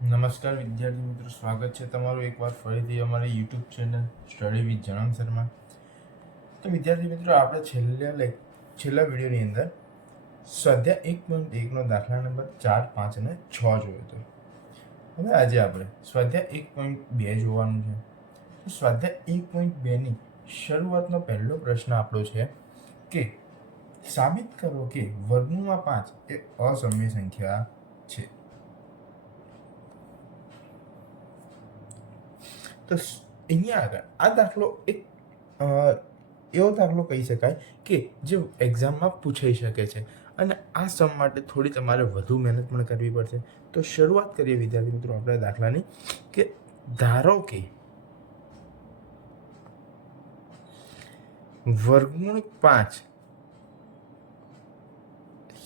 નમસ્કાર વિદ્યાર્થી મિત્રો, સ્વાગત છે તમારું એકવાર ફરીથી અમારી યુટ્યુબ ચેનલ સ્ટડી વિથ જનમ શર્મા. તો વિદ્યાર્થી મિત્રો, આપણે છેલ્લા વિડીયોની અંદર સ્વાધ્યાય 1.1નો દાખલા નંબર 4, 5 અને 6 જોયો હતો. હવે આજે આપણે સ્વાધ્યાય 1.2 જોવાનું છે. તો સ્વાધ્યાય 1.2ની શરૂઆતનો પહેલો પ્રશ્ન આપણો છે કે સાબિત કરો કે વર્ગમૂળમાં 5 એ અસમય સંખ્યા છે. તો અહીંયા આગળ આ દાખલો એક એવો દાખલો કહી શકાય કે જે એક્ઝામમાં પૂછાઈ શકે છે અને આ સમ માટે થોડી તમારે વધુ મહેનત પણ કરવી પડશે. તો શરૂઆત કરીએ વિદ્યાર્થી મિત્રો આપણા દાખલાની કે ધારો કે વર્ગમૂળ 5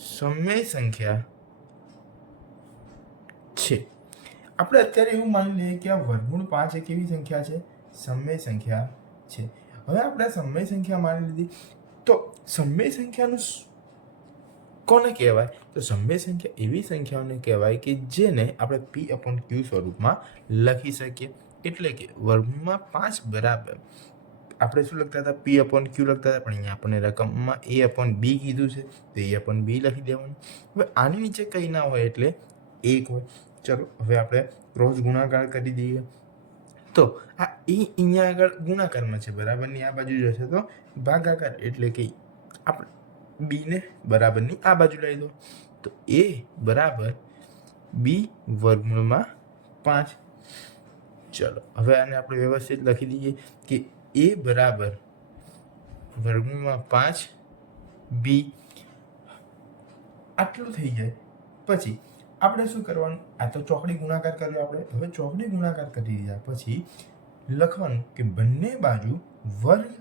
સમય સંખ્યા છે. આપણે અત્યારે એવું માની લઈએ કે આ વર્ગમૂળ 5 એ કેવી સંખ્યા છે? સમય સંખ્યા છે. હવે આપણે સમય સંખ્યા માની લીધી, તો સમય સંખ્યાનું કોને કહેવાય? તો સમય સંખ્યા એવી સંખ્યાઓને કહેવાય કે જેને આપણે P/Q સ્વરૂપમાં લખી શકીએ. એટલે કે વર્ગમૂળમાં 5 બરાબર આપણે શું લખતા હતા? P/Q લખતા હતા, પણ અહીંયા આપણને રકમમાં A/B કીધું છે તો A/B લખી દેવાનું. હવે આની નીચે કંઈ ના હોય એટલે 1 હોય. ચલો હવે આપણે ક્રોસ ગુણાકાર કરી દઈએ. તો આ અહીંયા આગળ ગુણાકારમાં છે, બરાબરની આ બાજુ જશે તો ભાગાકાર, એટલે કે આપણે બીને બરાબરની આ બાજુ લઈ દો તો A બરાબર B વર્ગમૂળમાં 5. ચલો હવે આને આપણે વ્યવસ્થિત લખી દઈએ કે A બરાબર વર્ગમૂળમાં 5 B. આટલું થઈ જાય પછી આપણે શું કરવાનું? આ તો ચોકડી ગુણાકાર કર્યો આપણે. હવે ચોકડી ગુણાકાર કરી દીધા પછી લખવાનું કે બંને બાજુ વર્ગ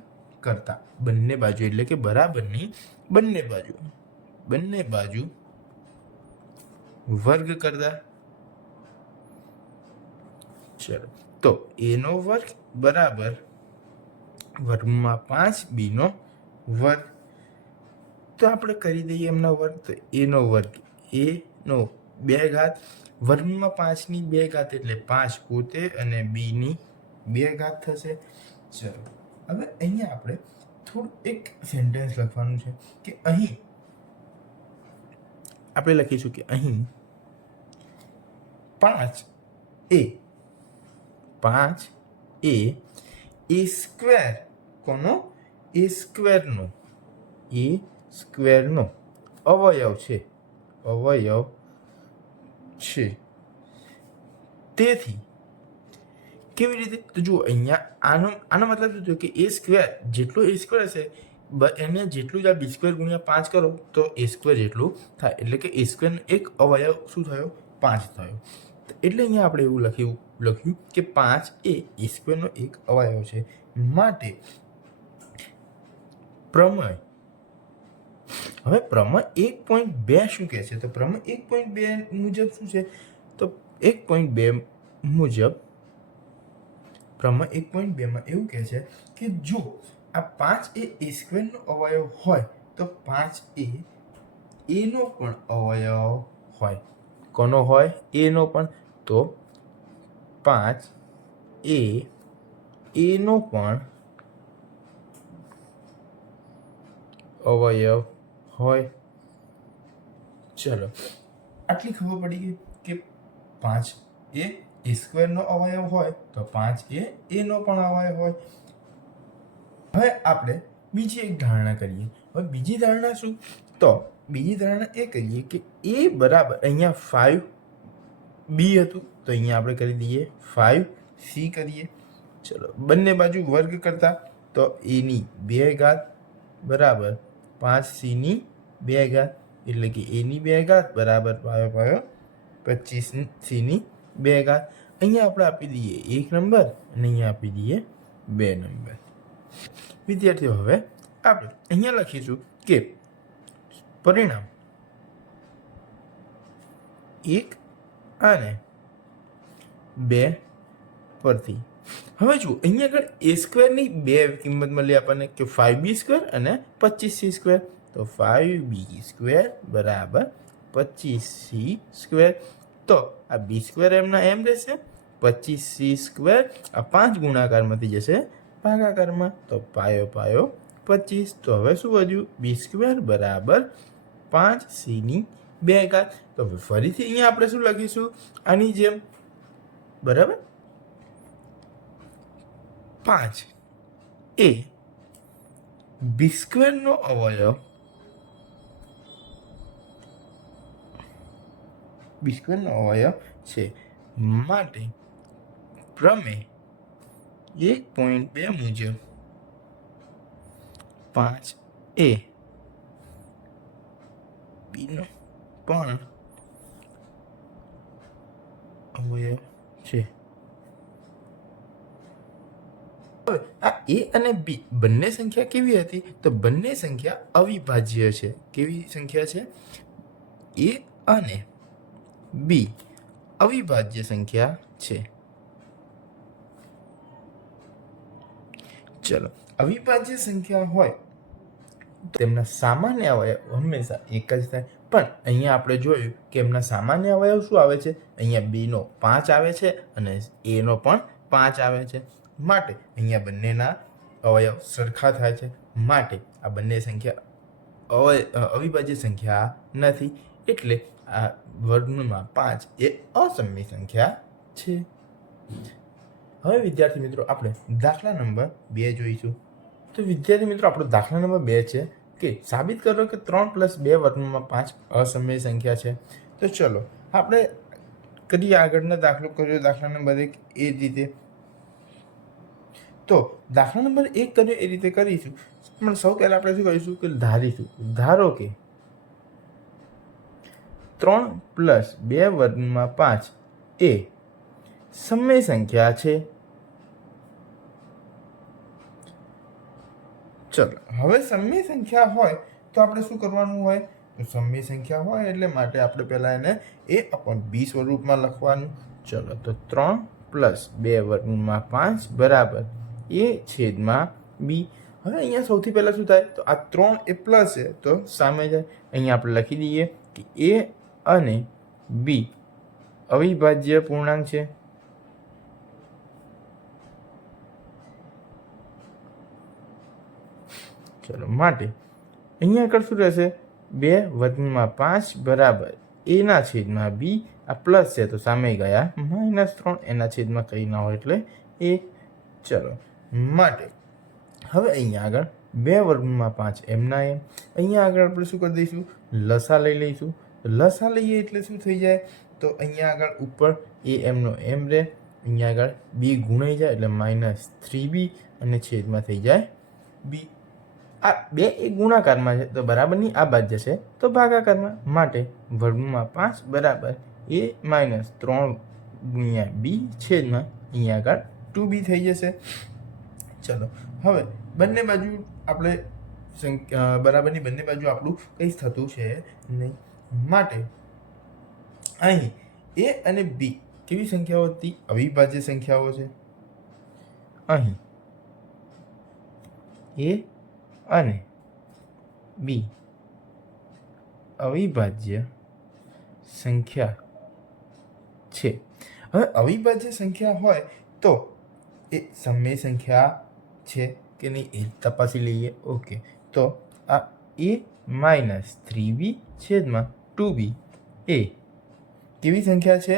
કરતા, બંને બાજુ એટલે કે બરાબરની બંને બાજુ વર્ગ કરતા. ચલો તો A નો વર્ગ બરાબર વર્ગમાં 5 B નો વર્ગ. તો આપણે કરી દઈએ એમના વર્ગ. તો A નો વર્ગ A નો 2 ઘાત વર્ગમાં 5ની 2 ઘાત એટલે 5 પોતે અને B ની 2 ઘાત થશે. ચલો હવે અહીંયા આપણે થોડું એક સેન્ટેન્સ લખવાનું છે કે અહીં આપણે લખીશું કે અહીં 5 એ A સ્ક્વેર કોનો? A સ્ક્વેરનો અવયવ છે. તેથી કેવી રીતે? તો જુઓ અહીંયા આનો મતલબ શું થયો કે A સ્ક્વેર જેટલો A સ્ક્વેર હશે એને જેટલું જ આ B સ્ક્વેર ગુણ્યા 5 કરો તો A સ્ક્વેર જેટલું થાય. એટલે કે A સ્ક્વેરનો એક અવયવ શું થયો? 5 થયો. એટલે અહીંયા આપણે એવું લખ્યું કે 5 એ A સ્ક્વેરનો એક અવયવ છે. માટે પ્રમેય. હવે પ્રમેય 1.2 શું કહે છે? તો પ્રમેય 1.2 મુજબ શું છે? તો 1.2 મુજબ પ્રમેય 1.2માં એવું કહે છે કે જો આ 5 એ A સ્ક્વેરનો અવયવ હોય તો 5 એ A નો પણ અવયવ હોય. કોનો હોય? A નો પણ. તો 5 એ A નો પણ અવયવ હોય. ચલો આટલી ખબર પડી ગઈ કે 5 એ A સ્ક્વેરનો અવયવ હોય તો 5 એ A નો પણ અવયવ હોય. હવે આપણે બીજી એક ધારણા કરીએ. હવે બીજી ધારણા શું? તો બીજી ધારણા એ કરીએ કે A બરાબર અહીંયા 5B હતું તો અહીંયા આપણે કરી દઈએ 5C કરીએ. ચલો બંને બાજુ વર્ગ કરતા તો A ની 2 ઘાત બરાબર 5C ની 2 ઘાત, એટલે કે A ની 2 ઘાત બરાબર 25C ની 2 ઘાત. અહીંયા આપણે આપી દઈએ 1 નંબર અને અહીંયા આપી દઈએ 2 નંબર. વિદ્યાર્થીઓ હવે આપણે અહીંયા લખીશું કે પરિણામ 1 અને 2 પરથી. હવે જુઓ અહીંયા આગળ A સ્ક્વેરની 2 કિંમત મળી આપણને કે 5B સ્ક્વેર અને 25C સ્ક્વેર. તો 5B સ્ક્વેર બરાબર 25C સ્ક્વેર. તો આ બી સ્ક્વેર એમના એમ રહેશે, 25c², આ 5 ગુણાકારમાંથી જશે ભાગાકારમાં, તો પાયો પાયો 25. તો હવે શું વધ્યું? b² બરાબર 5c². તો ફરીથી અહીંયા આપણે શું લખીશું? આની જેમ, બરાબર, 5 એ b² નો અવયવ, b² નો અવયવ છે. માટે પ્રમેય 1.2 મુજબ 5a બીનો પણ અવયવ છે. હવે આ એ અને બી બંને સંખ્યા કેવી હતી? તો બંને સંખ્યા અવિભાજ્ય છે. કેવી સંખ્યા છે? એ અને બી અવિભાજ્ય સંખ્યા છે. ચલો, અવિભાજ્ય સંખ્યા હોય તો તેમના સામાન્ય અવયવ હંમેશા એક જ થાય. પણ અહીંયા આપણે જોયું કે એમના સામાન્ય અવયવ શું આવે છે? અહીંયા બીનો 5 આવે છે અને એનો પણ 5 આવે છે. માટે અહીંયા બંનેના અવયવ સરખા થાય છે. માટે આ બંને સંખ્યા અવિભાજ્ય સંખ્યા નથી. એટલે આ વર્ગમૂળમાં 5 એ અસમમિત સંખ્યા છે. હવે વિદ્યાર્થી મિત્રો આપણે દાખલા નંબર 2 જોઈશું. તો વિદ્યાર્થી મિત્રો આપણો દાખલા નંબર 2 છે કે સાબિત કરો કે 3 + 2 વર્ગમૂળમાં 5 અસમમિત સંખ્યા છે. તો ચલો આપણે કરીએ આગળનો દાખલો કર્યો, દાખલા નંબર 1 એ રીતે. તો દાખલા નંબર 1 કર્યો એ રીતે કરીશું. પણ સૌ પહેલાં આપણે શું કરીશું કે ધારીશું. ધારો કે 3 + 2 વર્ગમૂળમાં 5 એ સમય સંખ્યા છે. ચલો, હવે સમય સંખ્યા હોય તો આપણે શું કરવાનું હોય? તો સમય સંખ્યા હોય એટલે માટે આપણે પહેલાં એને a/b સ્વરૂપમાં લખવાનું. ચલો, તો 3 + 2 વર્ગમૂળમાં 5 બરાબર a/b. હવે અહીંયા સૌથી પહેલાં શું થાય? તો આ 3 એ પ્લસ છે તો સામે જાય. અહીંયા આપણે લખી દઈએ કે a અને b અવિભાજ્ય પૂર્ણાંક છે. ચલો, માટે અહીંયા આગળ શું રહેશે? 2 વર્ગમૂળમાં 5 બરાબર a/b. આ પ્લસ છે તો સામે ગયા -3. એના છેદમાં કંઈ ના હોય એટલે 1. ચલો, માટે હવે અહીંયા આગળ 2 વર્ગમૂળમાં 5 એમના એમ. અહીંયા આગળ આપણે શું કરી દઈશું? લસા લઈ લઈશું. લસા લઈએ એટલે શું થઈ જાય? તો અહીંયા આગળ ઉપર એ એમનો એમ રહે, અહીંયા આગળ b ગુણાઈ જાય એટલે -3b અને છેદમાં થઈ જાય b. આ 2 એ ગુણાકારમાં છે તો બરાબરની આ બાદ જશે તો ભાગાકારમાં. માટે વર્ગમૂળમાં 5 બરાબર a-3 ગુણ્યા b છેદમાં અહીંયા આગળ 2b થઈ જશે. ચલો, હવે બંને બાજુ આપણે બરાબરની બંને બાજુ આપણું કંઈ થતું છે નહીં. માટે અહીં a અને b કેવી સંખ્યાઓ હતી? અવિભાજ્ય સંખ્યાઓ છે. અહીં a અને b અવિભાજ્ય સંખ્યા છે. હવે અવિભાજ્ય સંખ્યા હોય તો એ સમય સંખ્યા છે કે નહીં એ તપાસી લઈએ. ઓકે, તો આ a-3b છેદમાં 2b એ કેવી સંખ્યા છે?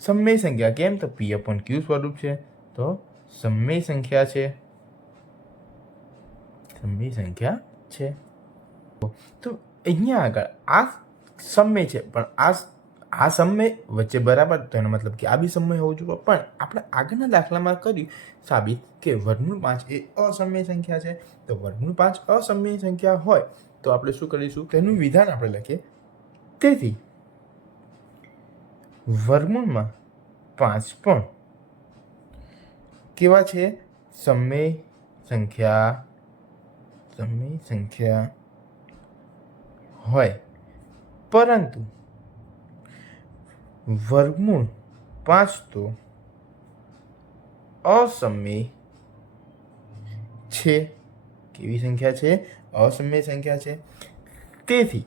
સમય સંખ્યા. કેમ? તો p/q સ્વરૂપ છે તો સમય સંખ્યા છે. સમય સંખ્યા છે. તો અહીંયા આગળ આ સમય છે પણ આ સમય વચ્ચે બરાબર, તો એનો મતલબ કે આ બી સમય હોવું જોઈએ. પણ આપણે આગળના દાખલામાં કર્યું સાબિત કે વર્ગમૂળ 5 એ અસમય સંખ્યા છે. તો વર્ગમૂળ 5 અસમય સંખ્યા હોય તો આપણે શું કરીશું? તેનું વિધાન આપણે લખીએ. તેથી વર્ગમૂળમાં 5 પણ કેવા છે? સમય સંખ્યા હોય. પરંતુ વર્ગમૂળ 5 તો અસમય છે. કેવી સંખ્યા છે? અસમય સંખ્યા છે. તેથી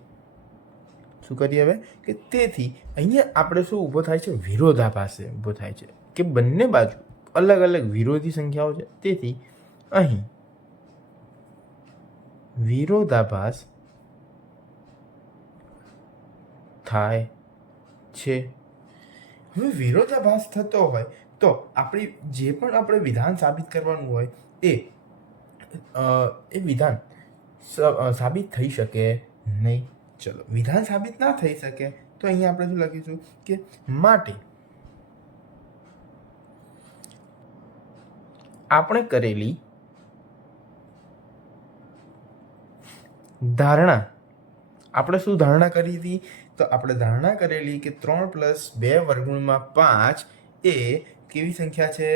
શું કરીએ હવે કે તેથી અહીંયા આપણે શું ઊભો થાય છે, વિરોધાભાસ ઊભો થાય છે કે બંને બાજુ અલગ અલગ વિરોધી સંખ્યાઓ છે, તેથી અહીં વિરોધાભાસ થાય છે. હવે વિરોધાભાસ થતો હોય તો આપણી જે પણ આપણે વિધાન સાબિત કરવાનું હોય એ વિધાન સાબિત થઈ શકે નહીં. ચલો, વિધાન સાબિત ના થઈ શકે તો અહીંયા આપણે શું લખીશું કે માટે આપણે કરેલી ધારણા, આપણે શું ધારણા કરી હતી, તો આપણે ધારણા કરેલી કે 3+2 √ 5 એ કેવી સંખ્યા છે,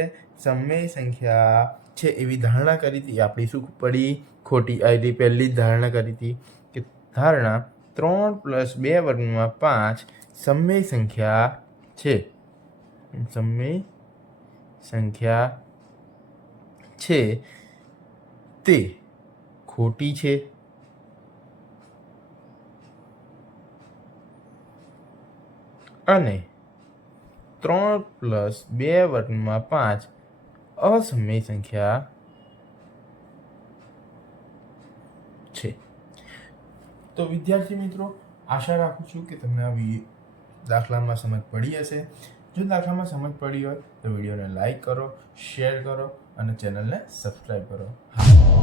સમય સંખ્યા છે એવી ધારણા કરી હતી. આપણી શું પડી, ખોટી. આની પહેલી જ ધારણા કરી હતી કે ધારણા 3+2 √ 5 સમય સંખ્યા છે, સમય સંખ્યા છે તે ખોટી છે. અને 3+2 √ 5 અસમય સંખ્યા છે. તો વિદ્યાર્થી મિત્રો, આશા રાખું છું કે તમને આ દાખલામાં સમજ પડી હશે. જો દાખલામાં સમજ પડી હોય તો વિડીયોને લાઈક કરો, શેર કરો અને ચેનલને સબસ્ક્રાઈબ કરો. હા.